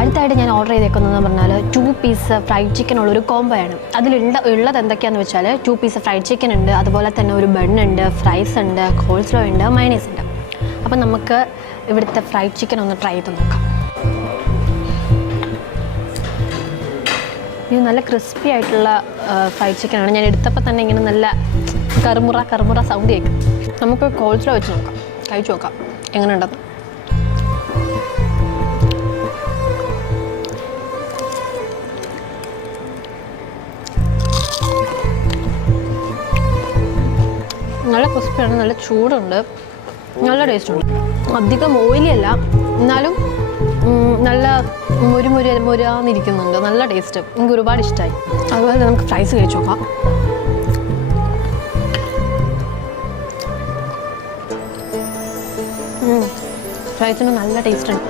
അടുത്തായിട്ട് ഞാൻ ഓർഡർ ചെയ്തേക്കുന്നതെന്ന് പറഞ്ഞാൽ 2 പീസ് ഫ്രൈഡ് ചിക്കൻ ഉള്ളൊരു കോംബോയാണ്. ഉള്ളത് എന്തൊക്കെയാണെന്ന് വെച്ചാൽ 2 പീസ് ഫ്രൈഡ് ചിക്കൻ ഉണ്ട്, അതുപോലെ തന്നെ ഒരു ബണ്ണുണ്ട്, ഫ്രൈസ് ഉണ്ട്, കോൾസ്ലോ ഉണ്ട്, മയണൈസ് ഉണ്ട്. അപ്പം നമുക്ക് ഇവിടുത്തെ ഫ്രൈഡ് ചിക്കൻ ഒന്ന് ട്രൈ ചെയ്ത് നോക്കാം. ഇത് നല്ല ക്രിസ്പി ആയിട്ടുള്ള ഫ്രൈഡ് ചിക്കനാണ്. ഞാൻ എടുത്തപ്പോൾ തന്നെ ഇങ്ങനെ നല്ല കറുമുറ സൗണ്ട് കേൾക്കും. നമുക്ക് കോൾസ്ലോ വെച്ച് നോക്കാം, കഴിച്ചു നോക്കാം എങ്ങനെ ഉണ്ടെന്ന്. നല്ല ക്രിസ്പിയാണ്, നല്ല ചൂടുണ്ട്, നല്ല ടേസ്റ്റുണ്ട്. അധികം ഓയിലി അല്ല, എന്നാലും നല്ല മുരാന്നിരിക്കുന്നുണ്ട്. നല്ല ടേസ്റ്റ്, എനിക്ക് ഒരുപാട് ഇഷ്ടമായി. അതുപോലെ തന്നെ നമുക്ക് ഫ്രൈസ് കഴിച്ചു നോക്കാം. ഫ്രൈസിന് നല്ല ടേസ്റ്റ് ഉണ്ട്.